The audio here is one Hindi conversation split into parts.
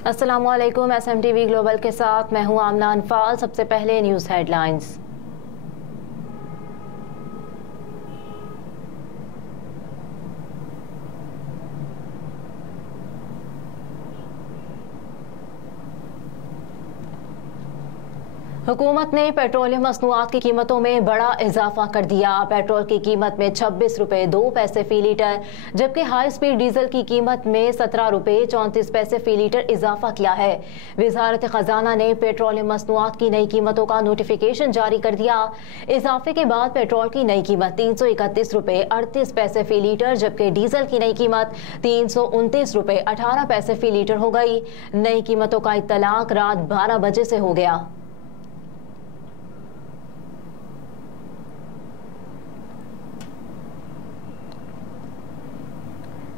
अस्सलामुअलैकुम। SMTV ग्लोबल के साथ मैं हूं आमना अनफाल। सबसे पहले न्यूज़ हेडलाइंस। हुकूमत ने पेट्रोलियम मसनूआत की कीमतों में बड़ा इजाफा कर दिया। पेट्रोल की कीमत में 26 रुपये 2 पैसे फी लीटर, जबकि हाई स्पीड डीजल की कीमत में 17 रुपये 34 पैसे फी लीटर इजाफा किया है। वजारत खजाना ने पेट्रोलियम मसनूआत की नई कीमतों का नोटिफिकेशन जारी कर दिया। इजाफे के बाद पेट्रोल की नई कीमत 331 रुपये 38 पैसे फी लीटर, जबकि डीजल की नई कीमत 329 रुपये 18 पैसे फी लीटर हो गई। नई कीमतों का इत्तलाक रात 12 बजे से हो गया।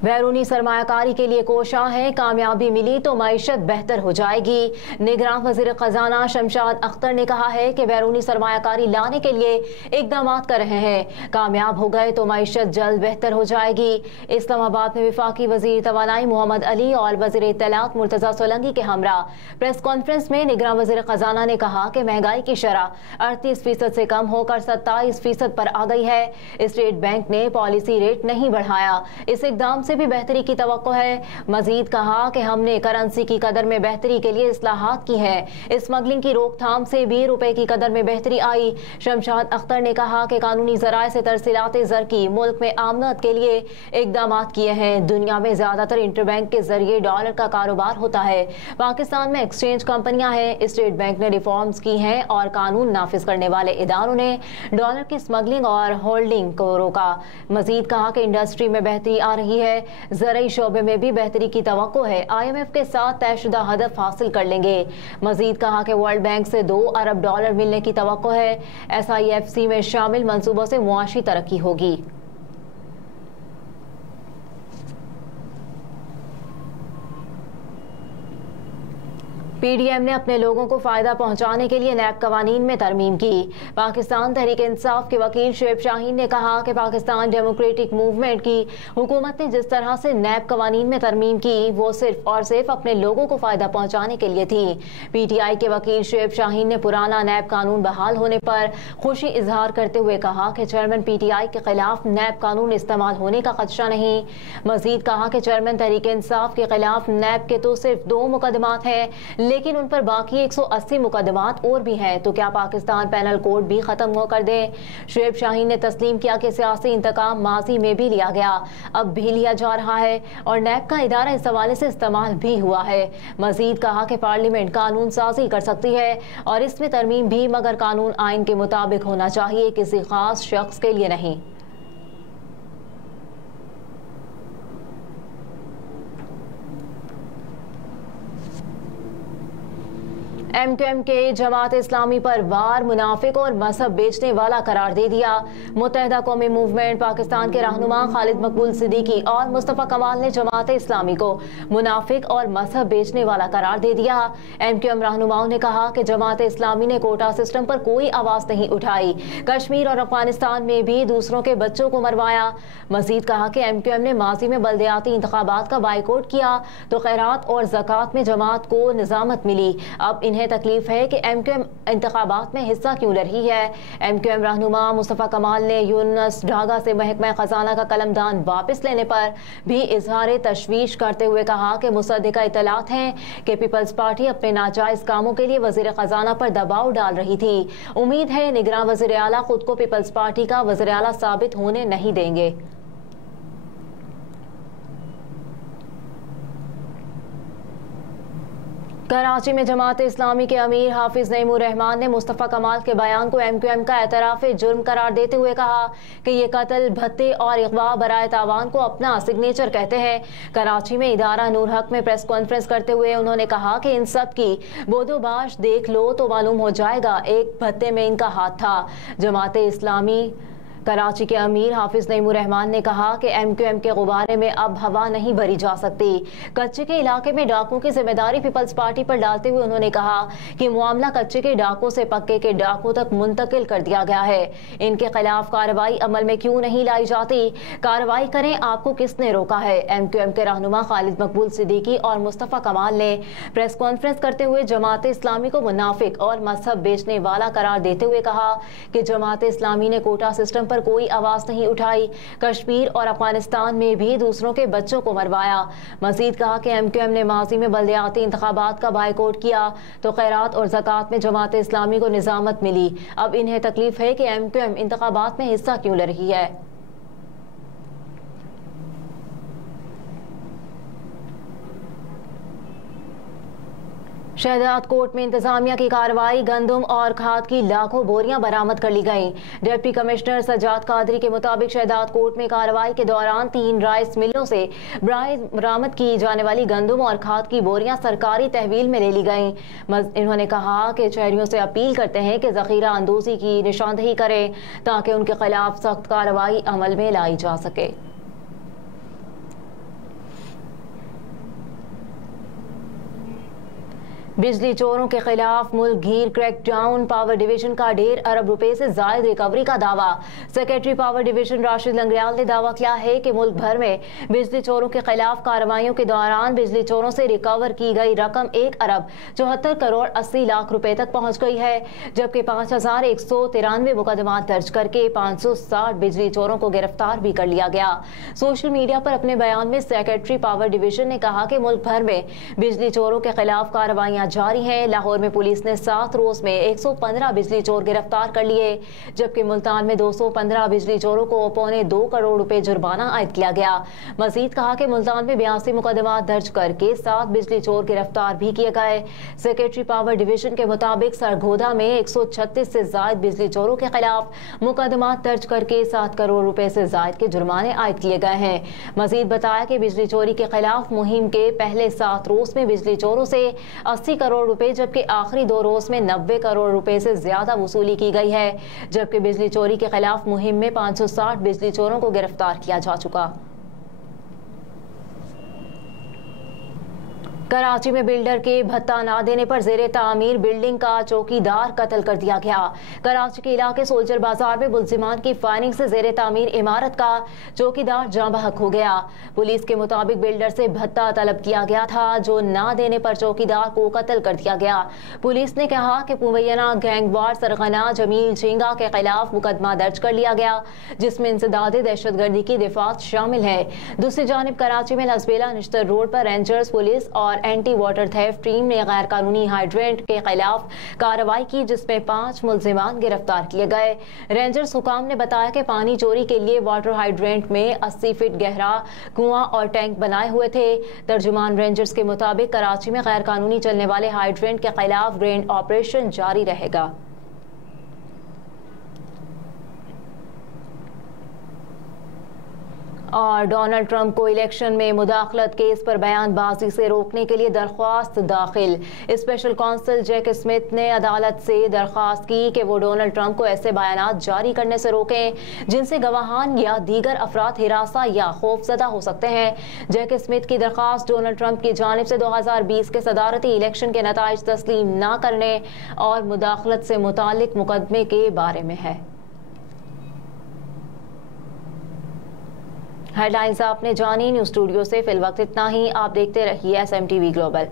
बैरूनी सरमायाकारी के लिए कोशां है, कामयाबी मिली तो मईशत बेहतर हो जाएगी। निगरान वज़ीर ख़जाना शमशाद अख्तर ने कहा है कि बैरूनी सरमायाकारी लाने के लिए इक़दाम कर रहे हैं। कामयाब हो गए तो मईशत जल्द बेहतर हो जाएगी। इस्लामाबाद में वफाकी वज़ीर तवानाई मोहम्मद अली और वज़ीर इत्तलात मुर्तज़ा सोलंकी के हमरा प्रेस कॉन्फ्रेंस में निगरान वज़ीर ख़जाना ने कहा कि महंगाई की शरह 38% से कम होकर 27% पर आ गई है। स्टेट बैंक ने पॉलिसी रेट नहीं बढ़ाया। इस इक़दाम से भी बेहतरी की तवक्को है। मजीद कहा कि हमने करेंसी की कदर में बेहतरी के लिए इस्लाहात की है। स्मगलिंग की रोकथाम से भी रुपए की कदर में बेहतरी आई। शमशाद अख्तर ने कहा कि कानूनी जराए से तरसीलात ज़र की मुल्क में आमदन के लिए इकदाम किए हैं। दुनिया में ज्यादातर इंटरबैंक के जरिए डॉलर का कारोबार होता है। पाकिस्तान में एक्सचेंज कंपनियां हैं। स्टेट बैंक ने रिफॉर्म्स की हैं और कानून नाफिज करने वाले इदारों ने डॉलर की स्मगलिंग और होल्डिंग को रोका। मजीद कहा कि इंडस्ट्री में बेहतरी आ रही है। ज़रई शोबे में भी बेहतरी की तवक्को है। IMF के साथ तयशुदा हदफ हासिल कर लेंगे। मजीद कहा कि वर्ल्ड बैंक से $2 अरब मिलने की तवक्को है। SIFC में शामिल मंसूबों से मुआशी तरक्की होगी। PDM ने अपने लोगों को फायदा पहुंचाने के लिए नैब कवानीन में तरमीम की। पाकिस्तान तहरीक इंसाफ के वकील शुएब शाहीन ने कहा कि पाकिस्तान डेमोक्रेटिक मूवमेंट की हुकूमत ने जिस तरह से नैब कवानीन में तरमीम की वो सिर्फ और सिर्फ अपने लोगों को फायदा पहुंचाने के लिए थी। PTI के वकील शुएब शाहीन ने पुराना नैब कानून बहाल होने पर खुशी इजहार करते हुए कहा कि चेयरमैन PTI के खिलाफ नैब कानून इस्तेमाल होने का खदशा नहीं। मजीद कहा कि चेयरमैन तहरीक इंसाफ के खिलाफ नैब के तो सिर्फ 2 मुकदमात हैं, लेकिन उन पर बाकी 180 मुकदमात और भी हैं। तो क्या पाकिस्तान पैनल कोड भी खत्म हो कर दे? शुएब शाहीन ने तस्लीम किया कि सियासी इंतकाम माजी में भी लिया गया, अब भी लिया जा रहा है और नैब का इदारा इस हवाले से इस्तेमाल भी हुआ है। मजीद कहा कि पार्लियामेंट कानून साजी कर सकती है और इसमें तरमीम भी, मगर कानून आइन के मुताबिक होना चाहिए, किसी खास शख्स के लिए नहीं। MQM के जमात इस्लामी पर वार, मुनाफिक और मजहब बेचने वाला करार दे दिया। मुत्तहिदा कौमी मूवमेंट पाकिस्तान के रहनुमा खालिद मकबूल सिद्दीकी और मुस्तफ़ा कमाल ने जमात इस्लामी को मुनाफिक और मजहब बेचने वाला करार दे दिया। MQM रहनुमाओं ने कहा कि जमात इस्लामी ने कोटा सिस्टम पर कोई आवाज़ नहीं उठाई, कश्मीर और अफगानिस्तान में भी दूसरों के बच्चों को मरवाया। मजीद कहा कि MQM ने माजी में बल्दियाती इंतखाबात का बाइकआउट किया तो खैरात और ज़कात में जमात को निजामत मिली। अब इन्हें तकलीफ है कि MQM इंतखाबात में हिस्सा क्यों ले रही है। MQM रहनुमा मुस्तफ़ा कमाल ने यूनुस ढागा से महकमा खजाना का कलमदान वापस लेने पर भी इजहार तशवीश करते हुए कहा कि मुसद्दिका इतलात हैं कि पीपल्स पार्टी अपने नाजायज कामों के लिए वज़ीर खजाना पर दबाव डाल रही थी। उम्मीद है निगरान वज़ीर आला खुद को पीपल्स पार्टी का वज़ीर आला साबित होने नहीं देंगे। कराची में जमात इस्लामी के अमीर हाफिज नईमुर रहमान ने मुस्तफ़ा कमाल के बयान को MQM का एतराफ़ जुर्म करार देते हुए कहा कि ये कत्ल, भत्ते और अगवा बराए तावान को अपना सिग्नेचर कहते हैं। कराची में इदारा नूर हक में प्रेस कॉन्फ्रेंस करते हुए उन्होंने कहा कि इन सब की बोदोबाश देख लो तो मालूम हो जाएगा, एक भत्ते में इनका हाथ था। जमात इस्लामी कराची के अमीर हाफिज नईमुर रहमान ने कहा कि MQM के गुब्बारे में अब हवा नहीं भरी जा सकती। कच्चे के इलाके में डाकुओं की जिम्मेदारी पीपल्स पार्टी पर डालते हुए उन्होंने कहा कि मामला कच्चे के डाकों से पक्के के डाकों तक मुंतकिल कर दिया गया है। इनके खिलाफ कार्रवाई अमल में क्यों नहीं लाई जाती? कार्रवाई करें, आपको किसने रोका है? MQM के रहनुमा खालिद मकबूल सिद्दीकी और मुस्तफ़ा कमाल ने प्रेस कॉन्फ्रेंस करते हुए जमात इस्लामी को मुनाफिक और मजहब बेचने वाला करार देते हुए कहा कि जमात इस्लामी ने कोटा सिस्टम पर कोई आवाज नहीं उठाई, कश्मीर और अफगानिस्तान में भी दूसरों के बच्चों को मरवाया। मजीद कहा कि MQM ने माजी में बल्दियाती इंतखाबात का बायकॉट किया तो खैरात और ज़कात में जमात इस्लामी को निजामत मिली। अब इन्हें तकलीफ है कि MQM इंतखाबात में हिस्सा क्यों ले रही है। शहजाद कोट में इंतजामिया की कार्रवाई, गंदम और खाद की लाखों बोरियां बरामद कर ली गईं। डिप्टी कमिश्नर सज्जाद कादरी के मुताबिक शहजाद कोट में कार्रवाई के दौरान 3 राइस मिलों से बरामद की जाने वाली गंदम और खाद की बोरियां सरकारी तहवील में ले ली गईं। इन्होंने कहा कि शहरियों से अपील करते हैं कि जखीरा अंदोजी की निशानदेही करें ताकि उनके खिलाफ सख्त कार्रवाई अमल में लाई जा सके। बिजली चोरों के खिलाफ मुल्क गीर क्रैकडाउन, पावर डिवीजन का 1.5 अरब रुपए से जायद रिकवरी का दावा। Secretary power division Rashid Langrial ने दावा किया है कि मुल्क भर में बिजली चोरों के खिलाफ कार्रवाइयों के दौरान बिजली चोरों से रिकवर की गई रकम 1 अरब 74 करोड़ 80 लाख रुपए तक पहुंच गई है, जबकि 5193 मुकदमा दर्ज करके 560 बिजली चोरों को गिरफ्तार भी कर लिया गया। सोशल मीडिया पर अपने बयान में सेक्रेटरी पावर डिवीजन ने कहा कि मुल्क भर में बिजली चोरों के खिलाफ कार्रवाइयां जारी है। लाहौर में पुलिस ने 7 रोज में 115 बिजली चोर गिरफ्तार कर लिए, जबकि मुल्तान में 215 बिजली चोरों को 2.25 करोड़ रुपए जुर्माना आयद किया गया। मजीद कहा कि मुल्तान में 82 मुकदमा दर्ज करके 7 बिजली चोर गिरफ्तार भी किए गए। सेक्रेटरी पावर डिवीजन के मुताबिक सरगोधा में 136 से ज्यादा बिजली चोरों के खिलाफ मुकदमा दर्ज करके 7 करोड़ रुपए से ज्यादा के जुर्माने आयद किए गए हैं। मजीद बताया कि बिजली चोरी के खिलाफ मुहिम के पहले 7 रोज में बिजली चोरों से 80 करोड़ रुपए, जबकि आखिरी 2 रोज में 90 करोड़ रुपए से ज्यादा वसूली की गई है, जबकि बिजली चोरी के खिलाफ मुहिम में 560 बिजली चोरों को गिरफ्तार किया जा चुका। कराची में बिल्डर के भत्ता ना देने पर जेरे तामीर बिल्डिंग का चौकीदार कत्ल कर दिया गया। कराची के इलाके सोल्जर बाजार में मुलजिमान की फायरिंग से जेरे तामीर इमारत का चौकीदार जाँ बहक हो गया। पुलिस के मुताबिक बिल्डर से भत्ता तलब किया गया था, जो ना देने पर चौकीदार को कत्ल कर दिया गया। पुलिस ने कहा कि मुबैना गैंगवार सरगना जमील झींगा के खिलाफ मुकदमा दर्ज कर लिया गया, जिसमें इंसदादे दहशतगर्दी की दिफात शामिल है। दूसरी जानिब कराची में लसबेला निश्तर रोड पर रेंजर्स, पुलिस और एंटी वाटर थेफ्ट टीम ने गैर कानूनी हाइड्रेंट के खिलाफ कार्रवाई की, जिसमें 5 मुलजिमान गिरफ्तार किए गए। रेंजर्स हुकाम ने बताया कि पानी चोरी के लिए वाटर हाइड्रेंट में 80 फीट गहरा कुआं और टैंक बनाए हुए थे। तर्जुमान रेंजर्स के मुताबिक कराची में गैर कानूनी चलने वाले हाइड्रेंट के खिलाफ ग्रेड ऑपरेशन जारी रहेगा। और डोनाल्ड ट्रंप को इलेक्शन में मुदाखलत केस पर बयानबाजी से रोकने के लिए दरख्वास्त दाखिल। स्पेशल काउंसिल जैक स्मिथ ने अदालत से दरख्वास्त की कि वो डोनाल्ड ट्रंप को ऐसे बयानात जारी करने से रोकें जिनसे गवाहान या दीगर अफराद हिरासा या खौफजदा हो सकते हैं। जैक स्मिथ की दरख्वास्त डोनाल्ड ट्रंप की जानिब से 2020 के सदारती इलेक्शन के नताइज तस्लीम न करने और मुदाखलत से मुतालिक मुकदमे के बारे में है। हेडलाइंस आपने जानी। न्यूज़ स्टूडियो से फिल वक्त इतना ही। आप देखते रहिए SMTV ग्लोबल।